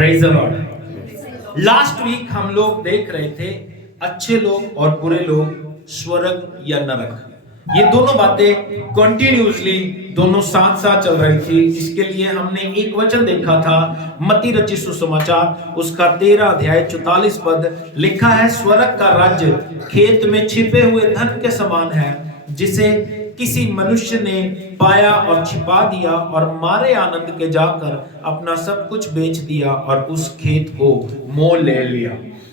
Praise the lord. Last week हम लोग देख रहे थे अच्छे लोग और बुरे लोग, स्वर्ग या नरक। ये दोनों बातें कंटिन्यूअसली दोनों साथ साथ चल रही थी। इसके लिए हमने एक वचन देखा था, मत्ती रचित सुसमाचार उसका 13 अध्याय 44 पद। लिखा है, स्वर्ग का राज्य खेत में छिपे हुए धन के समान है, जिसे किसी मनुष्य ने पाया और छिपा दिया और मारे आनंद के जाकर अपना सब कुछ बेच दिया और उस खेत को मोल ले लिया।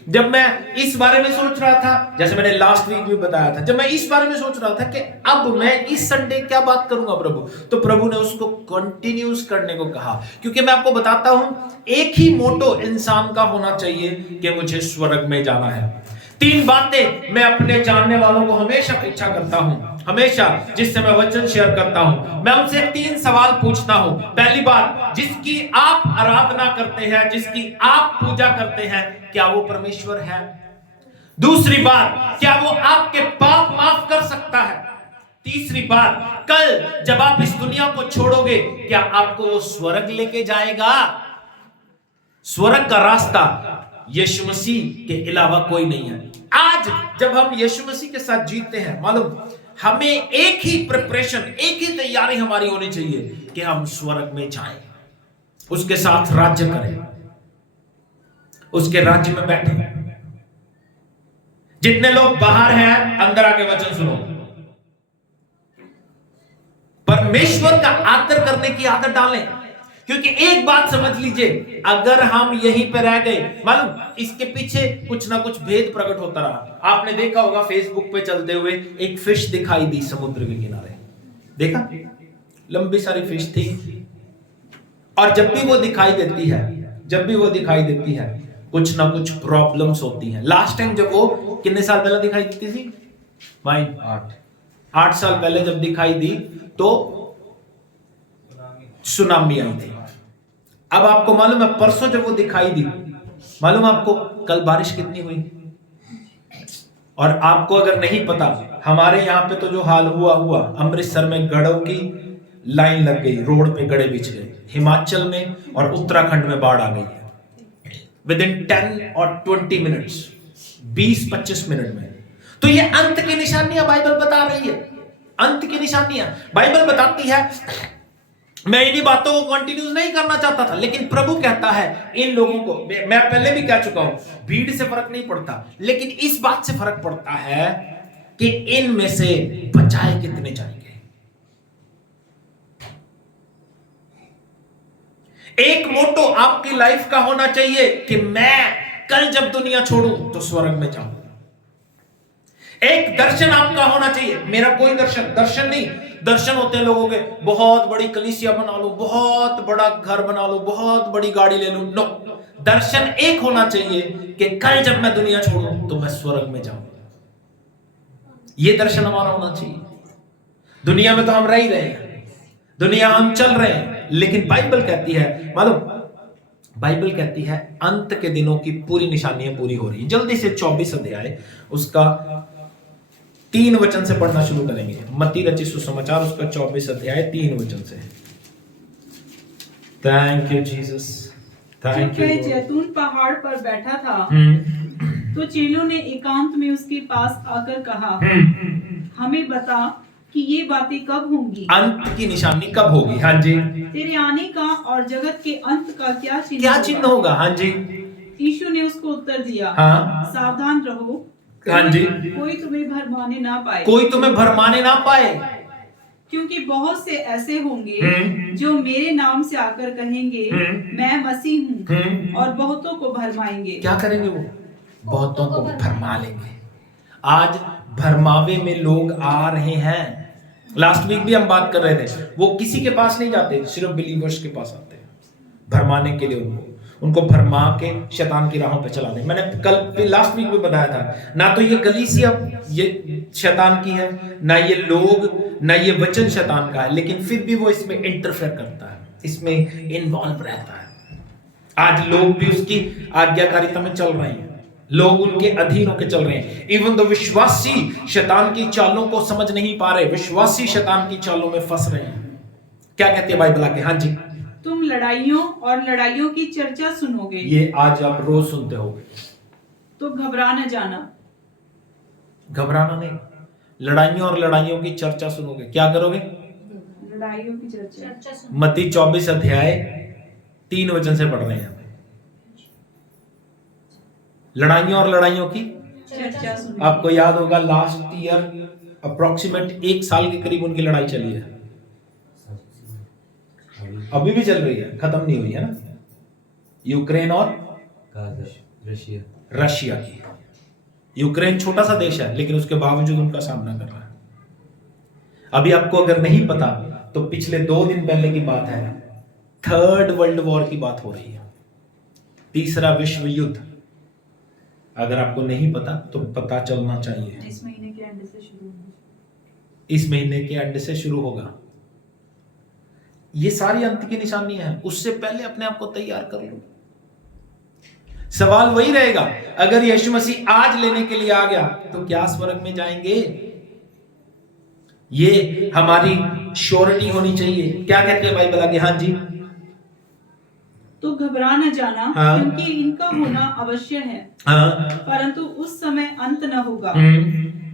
जब मैं इस बारे में सोच रहा था, जैसे मैंने लास्ट वीक भी बताया था, जब मैं इस बारे में सोच रहा था कि अब मैं इस संडे क्या बात करूंगा प्रभु, तो प्रभु ने उसको कंटिन्यूस करने को कहा। क्योंकि मैं आपको बताता हूं, एक ही मोटो इंसान का होना चाहिए कि मुझे स्वर्ग में जाना है। 3 बातें मैं अपने जानने वालों को हमेशा पूछा करता हूं, हमेशा जिससे मैं वचन शेयर करता हूं। मैं उनसे 3 सवाल पूछता हूं। पहली बात, जिसकी आप आराधना करते हैं, जिसकी आप पूजा करते हैं, क्या वो परमेश्वर है? दूसरी बात, क्या वो आपके पाप माफ कर सकता है? तीसरी बात, कल जब आप इस दुनिया को छोड़ोगे, क्या आपको वो स्वर्ग लेके जाएगा? स्वर्ग का रास्ता यीशु मसीह के अलावा कोई नहीं है। आज जब हम यीशु मसीह के साथ जीते हैं, मालूम, हमें एक ही प्रिपरेशन, एक ही तैयारी हमारी होनी चाहिए कि हम स्वर्ग में जाएं, उसके साथ राज्य करें, उसके राज्य में बैठे। जितने लोग बाहर हैं, अंदर आके वचन सुनो। परमेश्वर का आदर करने की आदत डालें। क्योंकि एक बात समझ लीजिए, अगर हम यहीं पे रह गए, मालूम, इसके पीछे कुछ ना कुछ भेद प्रकट होता रहा। आपने देखा होगा फेसबुक पे चलते हुए एक फिश दिखाई दी समुद्र के किनारे, देखा? लंबी सारी फिश थी। और जब भी वो दिखाई देती है, कुछ ना कुछ प्रॉब्लम्स होती हैं। लास्ट टाइम जब वो कितने साल पहले दिखाई देती थी? 8 साल पहले जब दिखाई दी तो सुनामी आई थी। अब आपको मालूम है, परसों जब वो दिखाई दी, मालूम आपको कल बारिश कितनी हुई? और आपको अगर नहीं पता, हमारे यहां पे तो जो हाल हुआ, अमृतसर में गड़ों की लाइन लग गई, रोड पे गड़े बिछ गए। हिमाचल में और उत्तराखंड में बाढ़ आ गई है विद इन 10 और 20 मिनट्स, 20-25 मिनट में। तो ये अंत की निशानियां बाइबल बता रही है। अंत की निशानियां बाइबल बताती है। मैं इन्हीं बातों को कंटिन्यू नहीं करना चाहता था, लेकिन प्रभु कहता है इन लोगों को, मैं पहले भी कह चुका हूं, भीड़ से फर्क नहीं पड़ता, लेकिन इस बात से फर्क पड़ता है कि इनमें से बचाए कितने जाएंगे। एक मोटो आपकी लाइफ का होना चाहिए कि मैं कल जब दुनिया छोड़ूं तो स्वर्ग में जाऊं। एक दर्शन आपका होना चाहिए। मेरा कोई दर्शन नहीं। दर्शन होते हैं लोगों के, बहुत बड़ी कलीसिया बना लो, बहुत बड़ा घर बना लो, बहुत बड़ी गाड़ी ले लो। नो, दर्शन एक होना चाहिए कि कल जब मैं दुनिया छोड़ूं तो मैं स्वर्ग में जाऊं। ये दर्शन हमारा होना चाहिए। दुनिया में तो हम रह ही रहे हैं, दुनिया हम चल रहे हैं, लेकिन बाइबल कहती है, मालूम, बाइबल कहती है अंत के दिनों की पूरी निशानियां पूरी हो रही है। जल्दी से 24 अध्याय उसका 3 वचन से पढ़ना शुरू करेंगे। मत्ती रचित सुसमाचार उसका 24 अध्याय 3 वचन से। Thank you Jesus, thank you. जैतून पहाड़ पर बैठा था तो चेलों ने एकांत में उसके पास आकर कहा, हमें बता कि ये बातें कब होंगी? अंत की निशानी कब होगी? हाँ जी। तेरे आने का और जगत के अंत का क्या चिन्ह होगा? हाँ जी। यीशु ने उसको उत्तर दिया, हाँ, सावधान रहो, हाँ जी, कोई तुम्हें भरमाने ना पाए। कोई तुम्हें भरमाने ना पाए, क्योंकि बहुत से ऐसे होंगे जो मेरे नाम से आकर कहेंगे मैं मसीह हूँ, और बहुतों को भरमाएंगे। क्या करेंगे वो? बहुतों को भरमा लेंगे। आज भरमावे में लोग आ रहे हैं। लास्ट वीक भी हम बात कर रहे थे, वो किसी के पास नहीं जाते, सिर्फ बिलीवर्स के पास आते हैं भरमाने के लिए। उनको भरमा के शैतान की राहों पे चला दे। मैंने कल लास्ट वीक में बताया था, ना तो ये कलीसिया ये शैतान की है, ना ये लोग, ना ये वचन शैतान का है, लेकिन फिर भी वो इसमें इंटरफेयर करता है, इसमें इन्वॉल्व रहता है। आज लोग भी उसकी आज्ञाकारिता में चल रहे हैं, लोग उनके अधीन होकर चल रहे हैं। इवन दो विश्वासी शैतान की चालों को समझ नहीं पा रहे, विश्वासी शैतान की चालों में फंस रहे हैं। क्या कहती है बाइबल आगे? हाँ जी। तुम लड़ाइयों और लड़ाइयों की चर्चा सुनोगे, ये आज आप रोज सुनते हो। तो घबरा न जाना। घबराना नहीं, लड़ाइयों और लड़ाइयों की चर्चा सुनोगे। क्या करोगे? लड़ाइयों की चर्चा। मत्ती 24 अध्याय 3 वचन से पढ़ रहे हैं। लड़ाइयों और लड़ाइयों की चर्चा सुनोगे। आपको याद होगा लास्ट ईयर अप्रोक्सीमेट 1 साल के करीब उनकी लड़ाई चली है, अभी भी चल रही है, खत्म नहीं हुई है ना, यूक्रेन और रशिया की। यूक्रेन छोटा सा देश है लेकिन उसके बावजूद उनका सामना कर रहा है। अभी आपको अगर नहीं पता तो पिछले 2 दिन पहले की बात है, 3rd वर्ल्ड वॉर की बात हो रही है, 3रा विश्व युद्ध। अगर आपको नहीं पता तो पता चलना चाहिए। इस महीने के एंड से शुरू होगा। इस महीने के एंड से शुरू होगा। ये सारी अंत की निशानियां हैं, उससे पहले अपने आप को तैयार कर लो। सवाल वही रहेगा, अगर यीशु मसीह आज लेने के लिए आ गया तो क्या स्वर्ग में जाएंगे? ये हमारी श्योरिटी होनी चाहिए। क्या कहती है बाइबल आगे? हाँ जी, तो घबरा न जाना, हाँ। क्योंकि इनका होना अवश्य है, हाँ, परंतु उस समय अंत न होगा,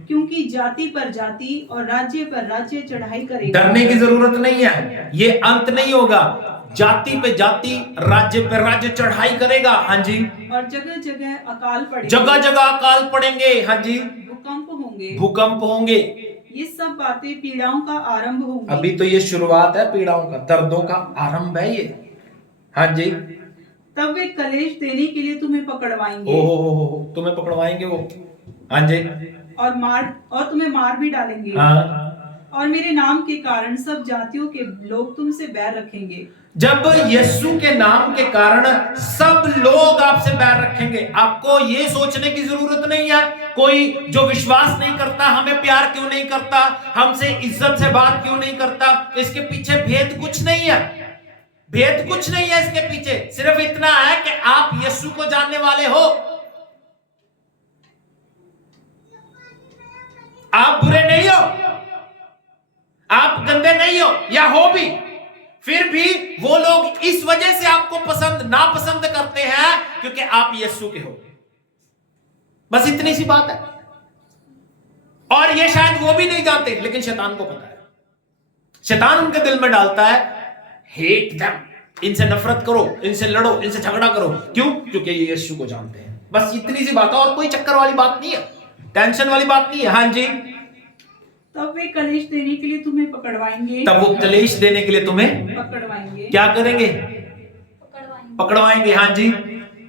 क्योंकि जाति पर जाति और राज्य पर राज्य चढ़ाई करेगा। डरने की जरूरत नहीं है, ये अंत नहीं होगा। जाति पे जाति, राज्य पे राज्य चढ़ाई करेगा। हाँ जी, और जगह जगह अकाल पड़ेगा, जगह जगह अकाल पड़ेंगे। हाँ जी, भूकंप होंगे, भूकंप होंगे। ये सब बातें पीड़ाओं का आरंभ होंगी। अभी तो ये शुरुआत है पीड़ाओं का, दर्दों का आरंभ है ये। हाँ जी, तब वे कलेश देने के लिए तुम्हें पकड़वाएंगे। ओहो, तुम्हें पकड़वाएंगे वो। हाँ जी, और तुम्हें मार भी डालेंगे। हाँ। और मेरे नाम के कारण सब जातियों के लोग तुमसे बैर रखेंगे। जब यीशु के नाम के कारण सब लोग आपसे बैर रखेंगे, आपको ये सोचने की जरूरत नहीं है कोई जो विश्वास नहीं करता हमें प्यार क्यों नहीं करता, हमसे इज्जत से बात क्यों नहीं करता। इसके पीछे भेद कुछ नहीं है, भेद कुछ नहीं है इसके पीछे। सिर्फ इतना है कि आप यीशु को जानने वाले हो, आप बुरे नहीं हो, आप गंदे नहीं हो, या हो भी, फिर भी वो लोग इस वजह से आपको नापसंद करते हैं क्योंकि आप यीशु के हो। बस इतनी सी बात है। और ये शायद वो भी नहीं जानते, लेकिन शैतान को पता है। शैतान उनके दिल में डालता है, हेट देम, इनसे नफरत करो, इनसे लड़ो, इनसे झगड़ा करो। क्यों? क्योंकि ये यीशु को जानते हैं। बस इतनी सी बात है, और कोई चक्कर वाली बात नहीं है, टेंशन वाली बात नहीं है। हाँ जी, तब वे कलेश देने के लिए तुम्हें पकड़वाएंगे। तब वो कलेश देने के लिए तुम्हें पकड़वाएंगे। क्या करेंगे? पकड़वाएंगे। हाँ जी,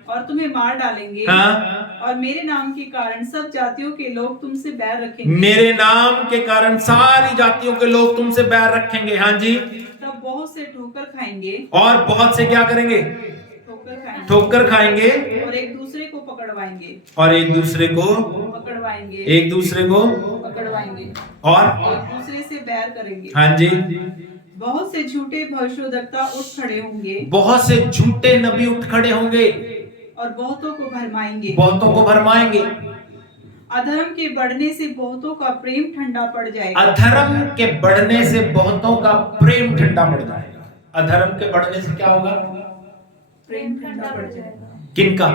और तुम्हें मार डालेंगे। हाँ। और मेरे नाम के कारण सब जातियों के लोग तुमसे बैर रखेंगे। मेरे नाम के कारण सारी जातियों के लोग तुमसे बैर रखेंगे। हाँ जी, तब बहुत से ठोकर खाएंगे। और बहुत से क्या करेंगे? ठोकर खाएंगे। ठोकर खाएंगे। और एक दूसरे को पकड़वाएंगे। और एक दूसरे को पकड़वाएंगे। एक दूसरे को पकड़वाएंगे। और एक दूसरे से बैर करेंगे। हाँ जी, बहुत से झूठे भविष्यद्वक्ता उठ खड़े होंगे। बहुत से झूठे नबी उठ खड़े होंगे और बहुतों को भरमाएंगे। बहुतों को भरमाएंगे। अधर्म के बढ़ने से बहुतों का प्रेम ठंडा पड़ जाएगा। अधर्म के बढ़ने से बहुतों का प्रेम ठंडा पड़ जाएगा। अधर्म के बढ़ने से क्या होगा? प्रेम ठंडा पड़ जाएगा। किनका?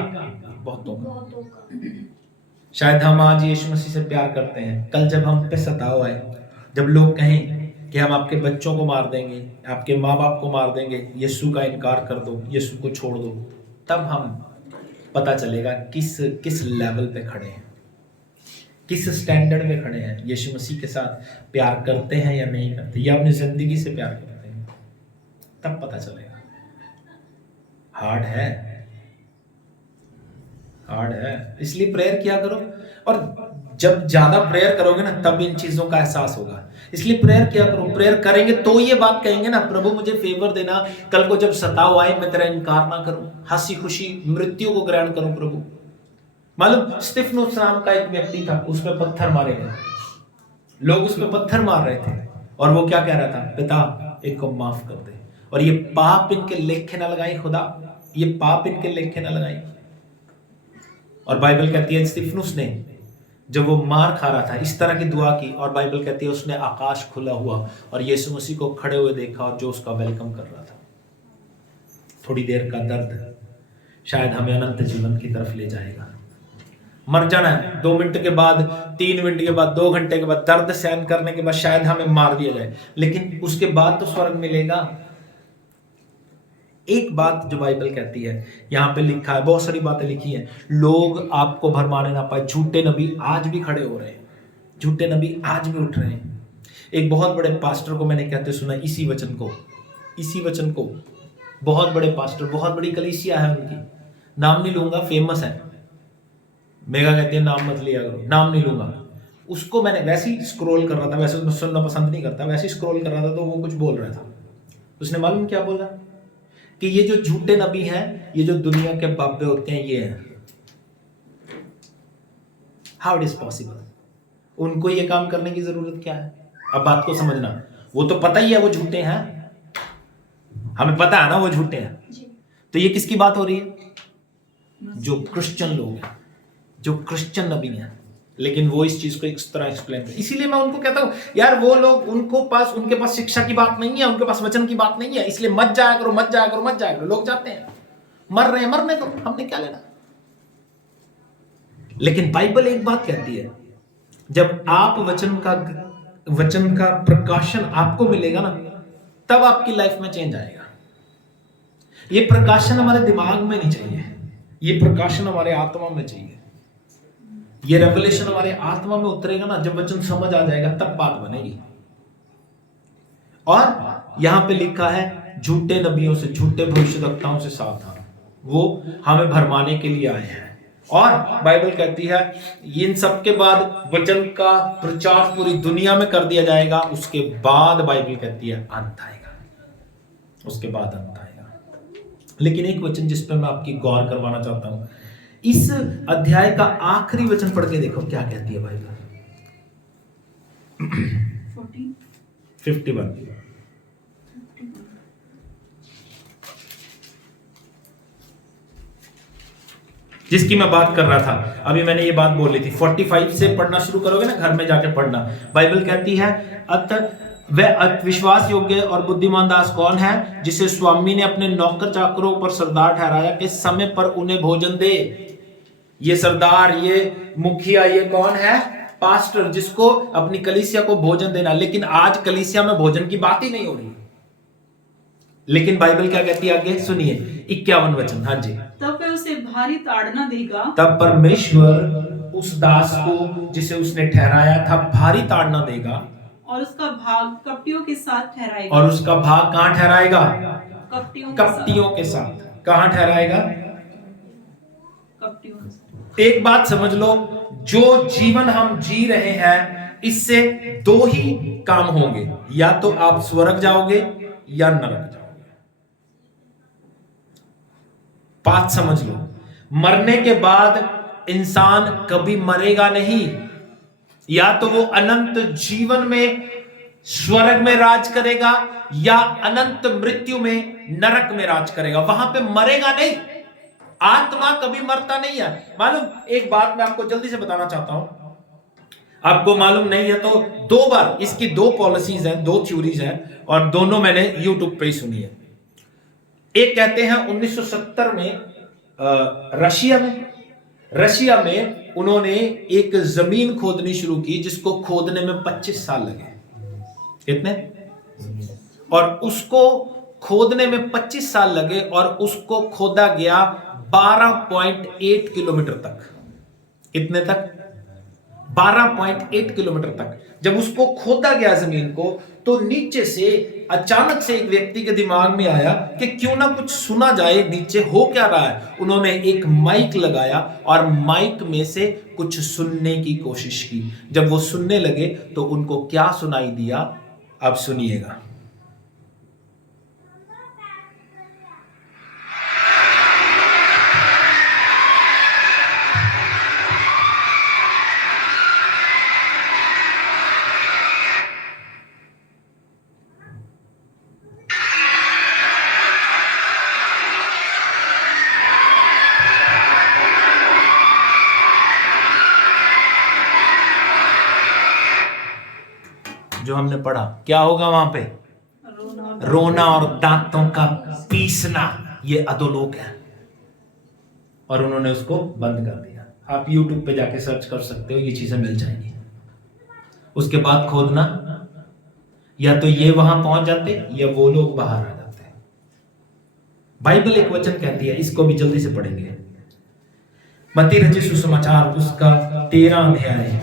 बहुतों का। शायद हम आज यीशु मसीह से प्यार करते हैं, कल जब हम पे सताव आए, जब लोग कहें कि हम आपके बच्चों को मार देंगे, आपके माँ बाप को मार देंगे, यीशु का इनकार कर दो, यीशु को छोड़ दो, तब हम पता चलेगा किस लेवल पे खड़े हैं, किस स्टैंडर्ड पे खड़े हैं, यीशु मसीह के साथ प्यार करते हैं या नहीं करते, या अपनी जिंदगी से प्यार करते हैं, तब पता चलेगा। हार्ड है, इसलिए प्रेयर किया करो। और जब ज्यादा प्रेयर करोगे ना, तब इन चीजों का एहसास होगा। इसलिए प्रेयर किया करो। प्रेयर करेंगे तो ये बात कहेंगे ना, प्रभु मुझे फेवर देना, कल को जब सताव आए मैं तेरा इनकार ना करूं, हंसी खुशी मृत्यु को ग्रहण करूं प्रभु। मालूम स्तिफनुस नाम का एक व्यक्ति था, उस पे पत्थर मारे गए, लोग उस पे पत्थर मार रहे थे, और वो क्या कह रहा था? पिता इनको माफ कर दे, और ये पाप इनके लेखे न लगाई खुदा, ये पाप इनके लेखे न लगाई। और बाइबल कहती है स्तिफनुस ने जब वो मार खा रहा था इस तरह की दुआ की, और बाइबल कहती है उसने आकाश खुला हुआ और यीशु मसीह को खड़े हुए देखा और जो उसका वेलकम कर रहा था। थोड़ी देर का दर्द शायद हमें अनंत जीवन की तरफ ले जाएगा। मर जाना है 2 मिनट के बाद, 3 मिनट के बाद, 2 घंटे के बाद, दर्द सहन करने के बाद शायद हमें मार दिया जाए, लेकिन उसके बाद तो स्वर्ग मिलेगा। एक बात जो बाइबल कहती है, यहां पे लिखा है, बहुत सारी बातें लिखी हैं, लोग आपको भरमाने ना पाए। झूठे नबी आज भी खड़े हो रहे हैं, झूठे नबी आज भी उठ रहे हैं। एक बहुत बड़े पास्टर को मैंने कहते सुना इसी वचन को, बहुत बड़े पास्टर, बहुत बड़ी कलीसिया है उनकी, नाम नहीं लूंगा, फेमस है। मेगा कहती है नाम मत लिया करो, नाम नहीं लूंगा। उसको मैंने वैसे ही स्क्रॉल कर रहा था, वैसे मैं सुनना पसंद नहीं करता, वैसे ही स्क्रॉल कर रहा था तो वो कुछ बोल रहा था। उसने मालूम क्या बोला कि ये जो झूठे नबी हैं, ये जो दुनिया के बाबे होते हैं, ये हैं। How it is possible? उनको ये काम करने की जरूरत क्या है? अब बात को समझना, वो तो पता ही है वो झूठे हैं, हमें पता है ना वो झूठे हैं। तो ये किसकी बात हो रही है? जो क्रिश्चियन लोग हैं, जो क्रिश्चियन नबी हैं, लेकिन वो इस चीज को इस तरह एक्सप्लेन कर। इसीलिए मैं उनको कहता हूं यार, वो लोग उनके पास शिक्षा की बात नहीं है, उनके पास वचन की बात नहीं है, इसलिए मत जाया करो। लोग जाते हैं, मर रहे हैं, मरने दो, हमने क्या लेना। लेकिन बाइबल एक बात कहती है, जब आप वचन का प्रकाशन आपको मिलेगा ना, तब आपकी लाइफ में चेंज आएगा। ये प्रकाशन हमारे दिमाग में नहीं चाहिए, ये प्रकाशन हमारे आत्मा में चाहिए। ये रेवलेशन हमारे आत्मा में उतरेगा ना, जब वचन समझ आ जाएगा तब बात बनेगी। और यहां पे लिखा है झूठे नबियों से, झूठे भविष्यवक्ताओं से सावधान, वो हमें भरमाने के लिए आए हैं। और बाइबल कहती है इन सब के बाद वचन का प्रचार पूरी दुनिया में कर दिया जाएगा, उसके बाद बाइबल कहती है अंत आएगा, उसके बाद अंत आएगा। लेकिन एक वचन जिस पर मैं आपकी गौर करवाना चाहता हूं, इस अध्याय का आखिरी वचन पढ़ के देखो क्या कहती है बाइबल। 51 जिसकी मैं बात कर रहा था अभी, मैंने ये बात बोल ली थी। 45 से पढ़ना शुरू करोगे ना, घर में जाके पढ़ना। बाइबल कहती है अतः वह विश्वास योग्य और बुद्धिमान दास कौन है, जिसे स्वामी ने अपने नौकर चाकरों पर सरदार ठहराया कि समय पर उन्हें भोजन दे। ये सरदार, ये मुखिया, ये कौन है? पास्टर, जिसको अपनी कलीसिया को भोजन देना। लेकिन आज कलीसिया में भोजन की बात ही नहीं हो रही। लेकिन बाइबल क्या कहती है आगे सुनिए, 51 वचन। हाँ जी। तब वह उसे भारी ताड़ना देगा, तब परमेश्वर उस दास को जिसे उसने ठहराया था भारी ताड़ना देगा, और उसका भाग कपटियों के साथ ठहराएगा। और उसका भाग कहां ठहराएगा? कपटियों के साथ। कहां ठहराएगा? कपटियों के साथ। एक बात समझ लो, जो जीवन हम जी रहे हैं, इससे 2 ही काम होंगे, या तो आप स्वर्ग जाओगे या नरक जाओगे। बात समझ लो, मरने के बाद इंसान कभी मरेगा नहीं, या तो वो अनंत जीवन में स्वर्ग में राज करेगा, या अनंत मृत्यु में नरक में राज करेगा। वहां पे मरेगा नहीं, आत्मा कभी मरता नहीं है। मालूम, एक बात मैं आपको जल्दी से बताना चाहता हूं, आपको मालूम नहीं है तो 2 बार इसकी 2 पॉलिसीज हैं, 2 थ्योरीज हैं, और दोनों मैंने यूट्यूब पे ही सुनी है। एक कहते हैं 1970 में रशिया में उन्होंने एक जमीन खोदनी शुरू की, जिसको खोदने में 25 साल लगे। कितने? और उसको खोदने में 25 साल लगे, और उसको खोदा गया 12.8 किलोमीटर तक। कितने तक? 12.8 किलोमीटर तक। जब उसको खोदा गया जमीन को, तो नीचे से अचानक से एक व्यक्ति के दिमाग में आया कि क्यों ना कुछ सुना जाए, नीचे हो क्या रहा है। उन्होंने एक माइक लगाया और माइक में से कुछ सुनने की कोशिश की। जब वो सुनने लगे तो उनको क्या सुनाई दिया, अब सुनिएगा। जो हमने पढ़ा, क्या होगा वहां पे? रोना और दांतों का पीसना। ये अधोलोक है, और उन्होंने उसको बंद कर दिया। आप YouTube पे जाके सर्च कर सकते हो, ये चीजें मिल जाएंगी। उसके बाद खोदना, या तो ये वहां पहुंच जाते या वो लोग बाहर आ जाते। बाइबल एक वचन कहती है, इसको भी जल्दी से पढ़ेंगे। मत्ती रचित सुसमाचार उसका 13 अध्याय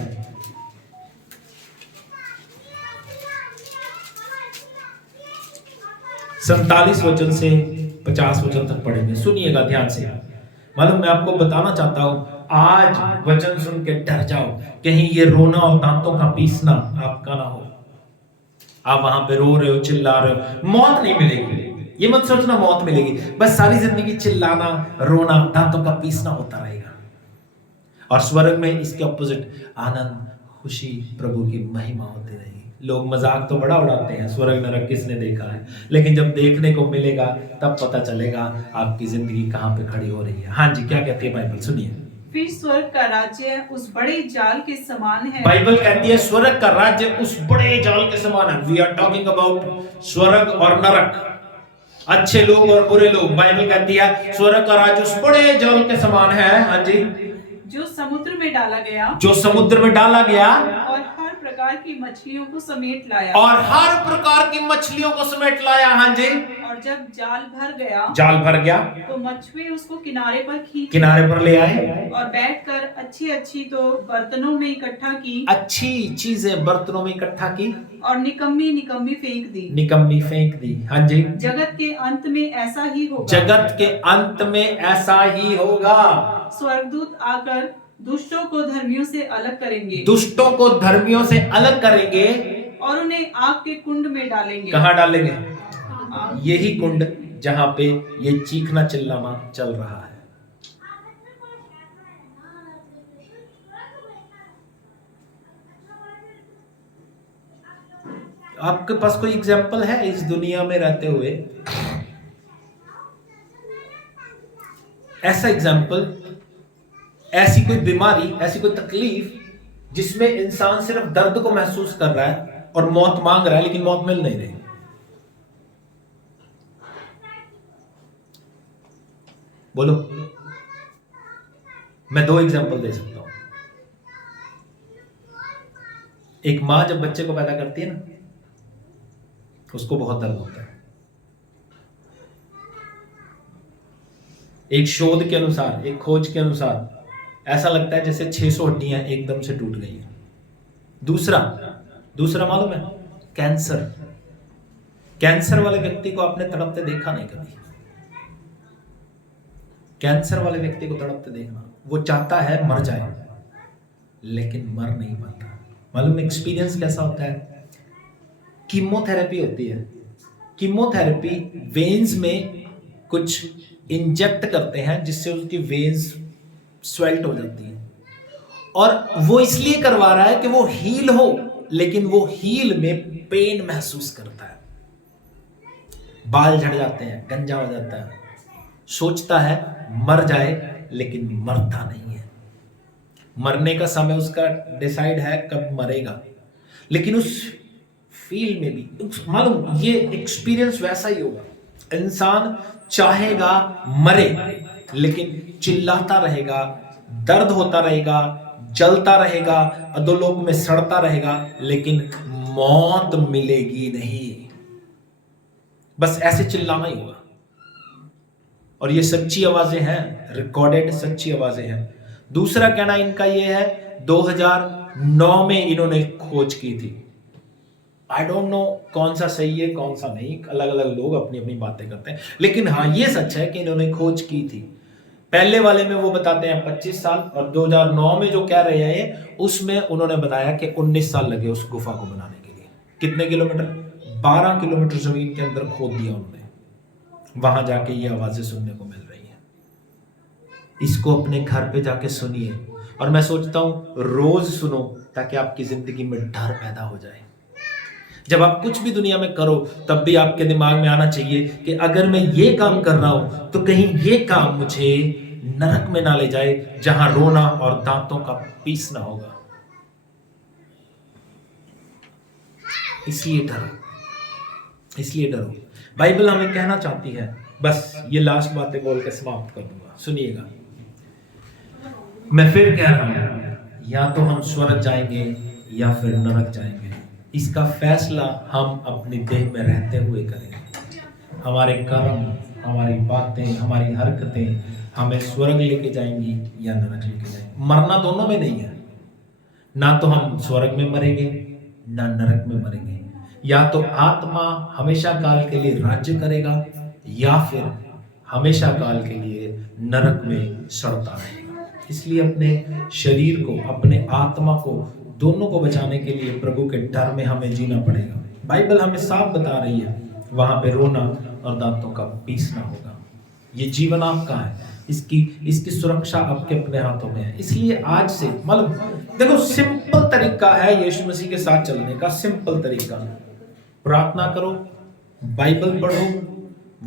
47 वचन से 50 वचन तक पढ़ेंगे। सुनिएगा ध्यान से। मालूम, मैं आपको बताना चाहता हूं, आज वचन सुन के डर जाओ, कहीं ये रोना और दांतों का पीसना आपका ना हो। आप वहां पे रो रहे हो, चिल्ला रहे हो, मौत नहीं मिलेगी। ये मत सोचना मौत मिलेगी, बस सारी जिंदगी चिल्लाना, रोना, दांतों का पीसना होता रहेगा। और स्वर्ग में इसके ऑपोजिट आनंद, खुशी, प्रभु की महिमा होती रहेगी। लोग मजाक तो बड़ा उड़ाते हैं, स्वर्ग नरक किसने देखा है, लेकिन जब देखने को मिलेगा तब पता चलेगा आपकी जिंदगी कहां पे खड़ी हो रही है। हाँ जी, क्या कहती है बाइबल, सुनिए। फिर स्वर्ग का राज्य उस बड़े जाल के समान है। बाइबल कहती है स्वर्ग का राज्य उस बड़े जाल के समान है। वी आर टॉकिंग अबाउट स्वर्ग और नरक, अच्छे लोग और बुरे लोग। बाइबल कहती है स्वर्ग का राज्य उस बड़े जाल के समान है। हाँ जी, जो समुद्र में डाला गया, जो समुद्र में डाला गया, और हर प्रकार की मछलियों को समेट लाया, और हर प्रकार की मछलियों को समेट लाया। हाँ जी, और जब जाल भर गया, जाल भर गया तो मछुए उसको किनारे पर खींच किनारे पर ले आए, और बैठकर अच्छी अच्छी तो बर्तनों में इकट्ठा की, अच्छी चीजें बर्तनों में इकट्ठा की, और निकम्मी निकम्मी फेंक दी। निकम्मी फेंक दी। हाँ जी, जगत के अंत में ऐसा ही होगा। जगत के अंत में ऐसा ही होगा। स्वर्गदूत आकर दुष्टों को धर्मियों से अलग करेंगे, दुष्टों को धर्मियों से अलग करेंगे, और उन्हें आग के कुंड में डालेंगे। कहां डालेंगे? आग। यही कुंड जहां पे ये चीखना चिल्लाना चल रहा है। आपके पास कोई एग्जाम्पल है इस दुनिया में रहते हुए, ऐसा एग्जाम्पल, ऐसी कोई बीमारी, ऐसी कोई तकलीफ जिसमें इंसान सिर्फ दर्द को महसूस कर रहा है और मौत मांग रहा है, लेकिन मौत मिल नहीं रही? बोलो। मैं 2 एग्जाम्पल दे सकता हूं। एक मां जब बच्चे को पैदा करती है ना, उसको बहुत दर्द होता है। एक शोध के अनुसार, एक खोज के अनुसार ऐसा लगता है जैसे 600 हड्डियां एकदम से टूट गई हैं। दूसरा मालूम है? कैंसर। कैंसर वाले व्यक्ति को आपने तड़पते देखा नहीं कभी? कैंसर वाले व्यक्ति को तड़पते देखना, वो चाहता है मर जाए लेकिन मर नहीं पाता। मालूम एक्सपीरियंस कैसा होता है? कीमोथेरेपी होती है। कीमोथेरेपी वेन्स में कुछ इंजेक्ट करते हैं जिससे उसकी वेन्स स्वेल्ट हो जाती है, और वो इसलिए करवा रहा है कि वो हील हो, लेकिन वो हील में पेन महसूस करता है। बाल झड़ जाते हैं, गंजा हो जाता है, सोचता है मर जाए लेकिन मरता नहीं है। मरने का समय उसका डिसाइड है कब मरेगा, लेकिन उस फील्ड में भी मालूम ये एक्सपीरियंस वैसा ही होगा। इंसान चाहेगा मरे, लेकिन चिल्लाता रहेगा, दर्द होता रहेगा, जलता रहेगा, अधोलोक में सड़ता रहेगा, लेकिन मौत मिलेगी नहीं। बस ऐसे चिल्लाना ही होगा। और ये सच्ची आवाजें हैं, रिकॉर्डेड सच्ची आवाजें हैं। दूसरा कहना इनका ये है, 2009 में इन्होंने खोज की थी। आई डोंट नो कौन सा सही है कौन सा नहीं, अलग अलग लोग अपनी अपनी बातें करते हैं, लेकिन हाँ ये सच है कि इन्होंने खोज की थी। पहले वाले में वो बताते हैं 25 साल, और 2009 में जो कह रहे हैं उसमें उन्होंने बताया कि 19 साल लगे उस गुफा को बनाने के लिए। कितने किलोमीटर? 12 किलोमीटर जमीन के अंदर खोद दिया उन्होंने। वहां जाके ये आवाजें सुनने को मिल रही हैं। इसको अपने घर पे जाके सुनिए, और मैं सोचता हूं रोज सुनो, ताकि आपकी जिंदगी में डर पैदा हो जाए। जब आप कुछ भी दुनिया में करो, तब भी आपके दिमाग में आना चाहिए कि अगर मैं ये काम कर रहा हूं तो कहीं ये काम मुझे नरक में ना ले जाए, जहां रोना और दांतों का पीसना होगा। इसलिए डरो, इसलिए डरो। बाइबल हमें कहना चाहती है बस ये लास्ट बातें बोल के समाप्त कर दूंगा, सुनिएगा। मैं फिर कह रहा हूं, या तो हम स्वर्ग जाएंगे या फिर नरक जाएंगे। इसका फैसला हम अपनी देह में रहते हुए करेंगे। हमारे कर्म, हमारी बातें, हमारी हरकतें हमें स्वर्ग लेके जाएंगी या नरक लेके जाएंगी। मरना दोनों में नहीं है, ना तो हम स्वर्ग में मरेंगे ना नरक में मरेंगे। या तो आत्मा हमेशा काल के लिए राज्य करेगा या फिर हमेशा काल के लिए नरक में सड़ता रहेगा। इसलिए अपने शरीर को, अपने आत्मा को, दोनों को बचाने के लिए प्रभु के डर में हमें जीना पड़ेगा। बाइबल हमें साफ बता रही है, वहां पे रोना और दांतों का पीसना होगा। ये जीवन आपका है, इसकी सुरक्षा आपके अपने हाथों में है। इसलिए आज से, मतलब देखो, सिंपल तरीका है यीशु मसीह के साथ चलने का। सिंपल तरीका, प्रार्थना करो, बाइबल पढ़ो,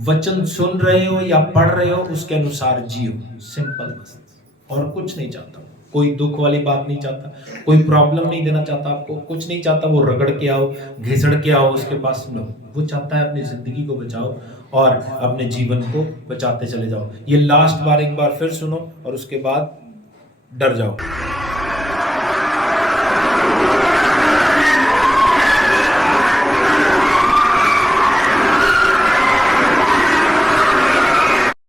वचन सुन रहे हो या पढ़ रहे हो उसके अनुसार जियो। सिंपल, बस, और कुछ नहीं चाहता। कोई दुख वाली बात नहीं चाहता, कोई प्रॉब्लम नहीं देना चाहता आपको, कुछ नहीं चाहता वो रगड़ के आओ, घिसड़ के आओ उसके पास। नो, वो चाहता है अपनी जिंदगी को बचाओ और अपने जीवन को बचाते चले जाओ। ये लास्ट बार एक बार फिर सुनो और उसके बाद डर जाओ।